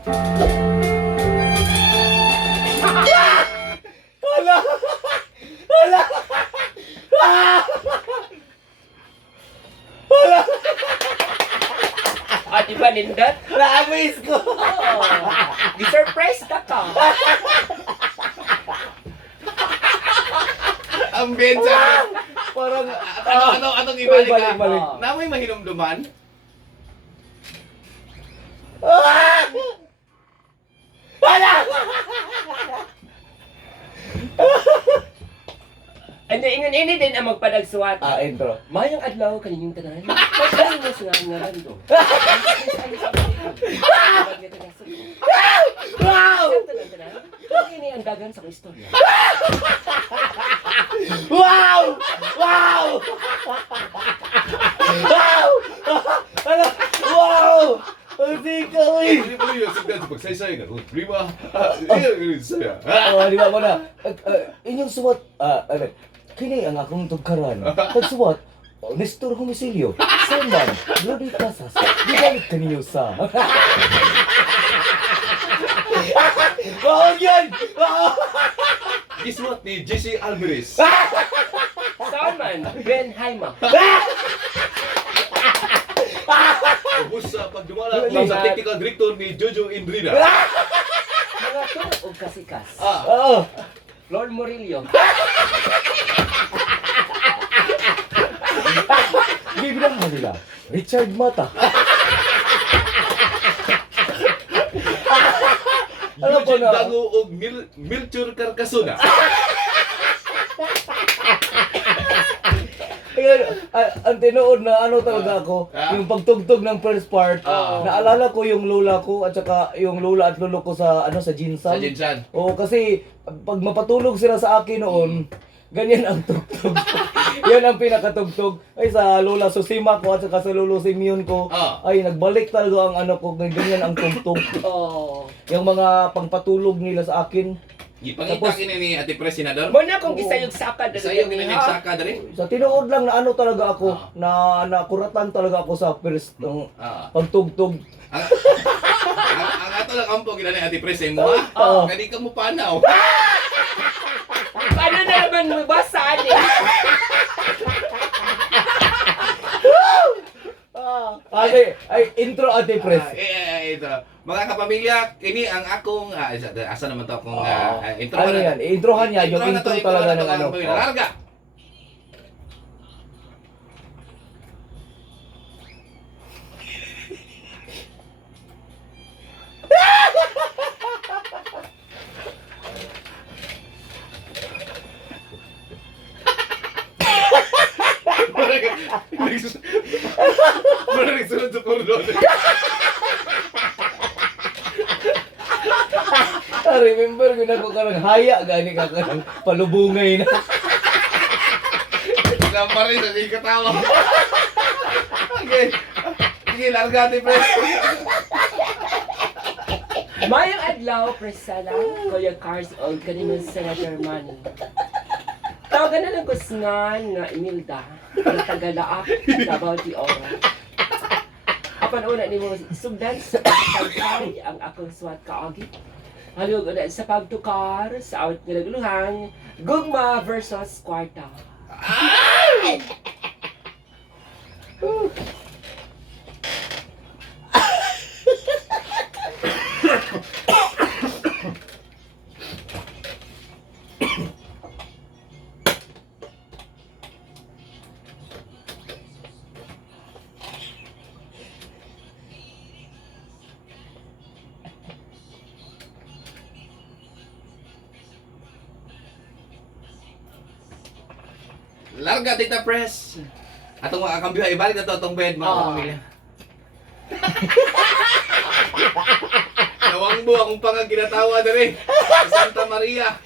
Hala! Hala! Ah! Hala! At iba nindot? Na-amaze ko! Oo. Di-surprise ka ka. Ang bensa. Parang... Anong ibalik ka? Balik. Namoy mahinumduman? Ah! Hala! And ingon ini din ang magpadagsuwat. Intro. Mayang adlaw kaninyong tanan. Pagkain mo sa ngalan do. Wow! Ini ang dagan sa istorya. Wow! Wow! Wow! Hala! Wow! Ang sikaw eh! Hindi mo yun, sigdan sa pagsaysay ka. Prima, saya. Di ba mo na? Inyong suwat, kini ang akong tugkaran. Pagsuwat, Nestor Homicilio, Sandan, Lodi Casas, di balik kaninyo sa... Bawag yun! Giswat ni Jesse Alvarez. Saan man? Ben Haima. Ubus sa pagdumala sa technical director ni Jojo Indrida. Mga tunog o kasikas. Oo! Lord Murillo. Bibigyan mo nila, Richard Mata. Alam ko Eugene na. Dago o Milchur Carcasona. Ang tinuod na ano talaga ako, yung pagtugtog ng first part, naalala ko yung lola ko at saka yung lola at lolo ko sa ano sa Jinsan. Sa Jinsan. Oo, kasi pag mapatulog sila sa akin noon, ganyan ang tugtog. Yan ang pinakatugtog. Ay sa lola Susima ko at saka sa lolo Simeon ko, ay nagbalik talaga ang ano ko, ganyan ang tugtog. Oh. Yung mga pangpatulog nila sa akin. Ipangita Tapos- kini ni Ate Pres Senador. Mo na kung gisayog saka Sa iyo ginanyagsaka diri. Sa tinuod lang na ano talaga ako, na nakuratan talaga ako sa first pagtugtog. Ang ato lang ampo gila ni Ate Pres mo ha. Kadi ka mo panaw. Paano na naman mo basa ni? Ay, intro Ate Pres. Ito. Mga kapamilya, kini ang akong asa naman to akong intro. Ano yan? Introhan niya, yung intro talaga ng ano. Larga. Muna nagsunod sa kordon. Remember, ko karang haya, gani ka karang palubungay na. Lampar rin sa di katawa. Okay. Sige, larga Ate Pres. Mayang adlaw presala Kuya Cars o kanino Senator Manny. Tawagan na lang ko nga Imelda na tagalaak Davao de Oro. Apan una ni mo sugdan sa pagsaysay ang akong suwat kaagi. Halog na sa pagtukar sa awit nga naguluhan, Gugma versus Kwarta. Larga Tita Pres. Atong mga kambiyo, ibalik na to atong bed mga kapamilya. Nawangbo akong pangang ginatawa dere sa Santa Maria.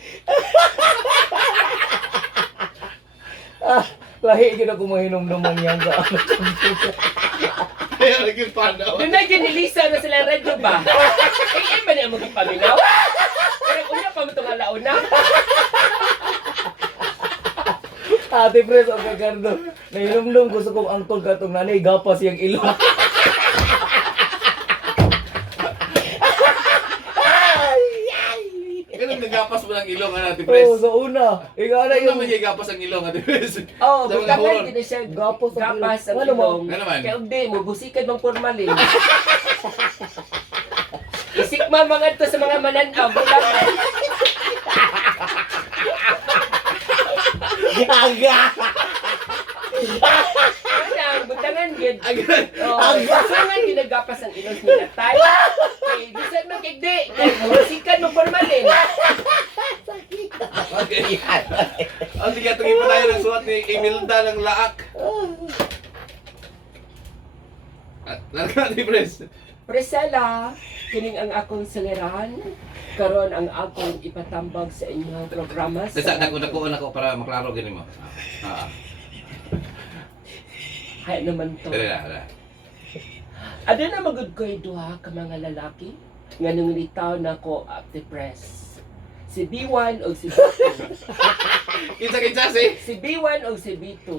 Lahi gina ko mahinom-numan yan sa ano. Kaya naging panaw. Doon na ginilisa na sila radyo ba? Eh, ba niya magpaminaw? Pero una pa mo itong alauna. Ate Pres, okay Cardo. Nahinom-num gusto kong angkol ka itong nanay, gapas yung ilong. ilong Ate Pres. Oh, sa una. Ikaw na Ano yung naman yung gapas ang ilong Ate Pres? Oh, Sa mga butangan horror. din siya Gapos ang gapas ang ilong. Ano mo? ilong. Ano naman? Kaya ugdi mo, busikan mong formalin. Isikma mga to sa mga mananaw, bulangan. Aga! Ang butangan gid. Agad. Oh, butangan ginagapas ang ilong nila tay. Eh, bisan mo kigdi, kay busikan mo formalin. Okay. O sige, tugin pa tayo ng suot ni Imelda ng laak. Larga Ate Pres. Presela, kining ang akong seleran. Karon ang akong ipatambag sa inyong programa Dasa dako para maklaro gani mo. Hay naman to. Dere. Ada na magud ko'y duha ka mga lalaki nga nangulitaw na ko at the press. Si B1 o si B2. Kinsa si. Si B1 o si B2.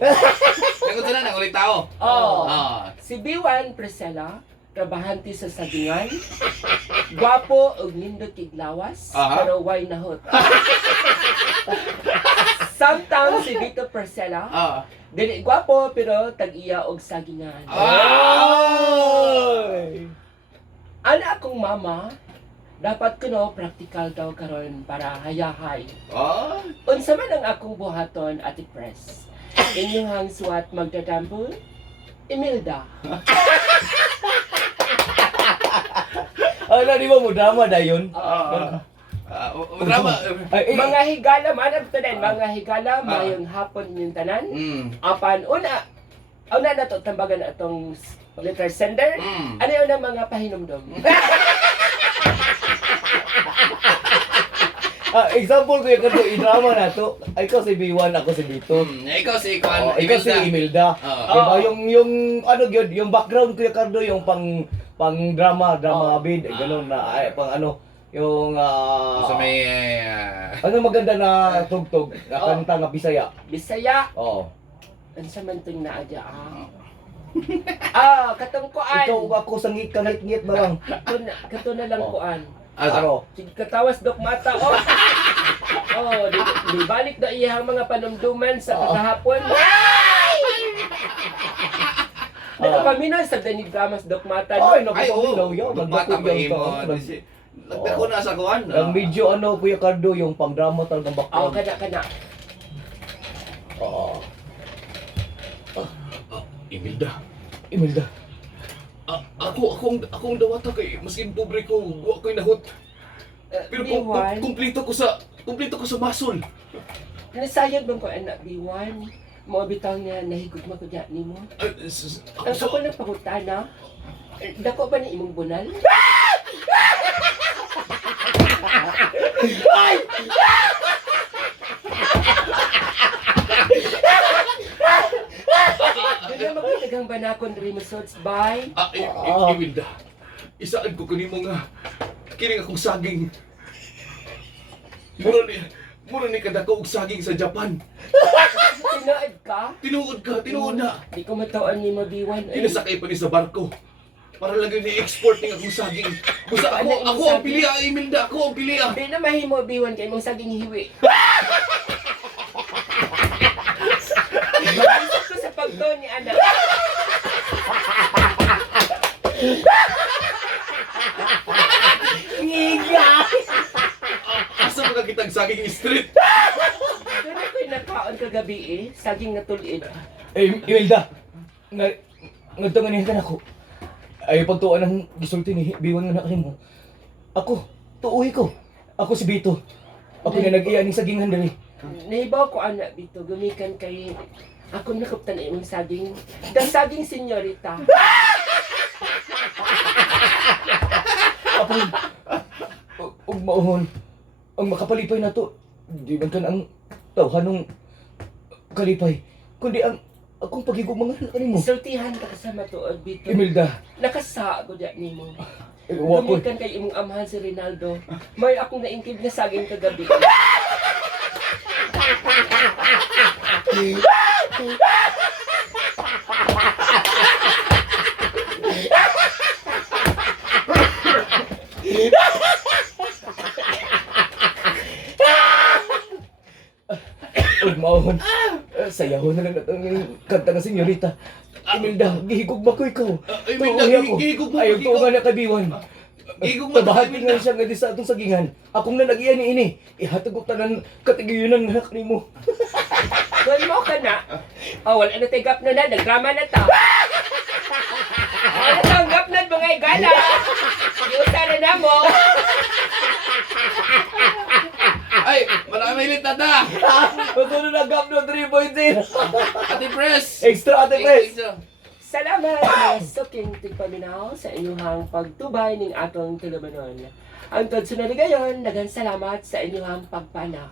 Nagod na nang ulit tao. Oh. Ah. Si B1 Presela, trabahante sa sagingan. Gwapo og nindot kiglawas, Aha. pero why nahot. Sometimes si B2 Presela, Ah. dili gwapo pero tag-iya og sagingan. Ay! Ana akong mama, dapat kuno practical daw karon para hayahay. Oh. Unsa man ang akong buhaton Ate Press? Inyong suwat magdadampo? Imelda. Ano, di ba mo drama na yun? Drama. Ay, Mga higala man ang tanan, mga higala mayong hapon yung tanan. Apan una na to tambagan atong letter sender. Ano yun ang mga pahinumdom? Example ko yung kado, i-drama na to. Ikaw si B1, ako si B2. Ikaw si Oh, Kwan. ikaw si Imelda. Diba? Yung ano yun, yung background ko yung kado, yung pang drama bid, gano'n na, ay, pang ano, yung So may ano maganda na tugtog, na kanta nga Bisaya. Bisaya. Oo. Unsa man ting naadya katong kuan. Ikaw ako sangit kangit-ngit ba lang? Kato na lang kuan. Ano? Sige katawas dok mata di balik na iyang mga panumduman sa kagahapon. Paminaw sa danig dramas dok mata. Ay, naku, Ay, paminaw oo. yun. Bata pa Nagdakot imo. yung Nagdako na sa kuan. ang medyo ano, Kuya Cardo, yung pang drama talagang background. kana. Oo. Imelda. Imelda. Akong dawata kay maskin pobre ko, wa ko'y nahot. Pero B1, kumpleto ko sa masol. nasayad bang ko anak B1? Mga bitaw niya nahigugma ko diyan nimo. Ako nagpangutana. Dako ba ni imong bunal? Ay! Dili magtagang banakon diri results by. Imelda. Isaan ko kanimo nga kining akong saging. Mura ni kadako og saging sa Japan. Tinood ka? Tinuod na. Di ko matuon ni mo B1. Inasakay pa ni sa barko. Para lang yun i-export ng akong saging. Basta ako ang pili Imelda. Ako ang pili Di na mahimo B1 kay mong saging hiwi. Mag-isip ko sa pagtuon ni anak. Ngiga! Asa mga kitang saging street? Pero ako'y nakaon kagabi saging na tulid. Imelda! Ngadto nga nihitan ako. Ay pagtuon ng gisulti ni B1 nga nakanimo. Ako, tuuhi ko. Ako si Bito. Ako na nag-iya ning sagingan dali. Nahibaw ko anak dito, gumikan kay ako nakuptan imong saging. Da saging senyorita. Apon, ug mauhon, ang makapalipay na to, di man kan ang tawhanong kalipay, kundi ang akong pagigumanga na kanimo. Sultihan ka kasama tuod dito. Imelda, Nakasa ko diyan nimo. wa ko. Gumikan kay imong amahan si Rinaldo. May akong naingkid na saging kagabi. Sayahon na lang natin ang kanta ng senyorita. Imelda, gihigog ba ko ikaw? Imelda, Tuoy ako. gihigog mo Ayaw ko, tuwa na kabiwan. Gihigog mo Tabahan ko, nga siya nga di sa atong sagingan. Akong nanagian ni ini. Ihatag ko tanan katigayunan ng anak ni mo. Doon mo ka na. Oh, wala na tayo gap na nagdrama na ta. Wala tayong gap na mga igala. Iusa na mo. Ay, manamilit na ta! Masunod na gap no 3.0. Ate Press! Extra ate press. Salamat na suking tigpaminaw sa inyong pagtubay ning atong tulumanon. Ang sunod gayon, daghang salamat sa inyong pagpanaw.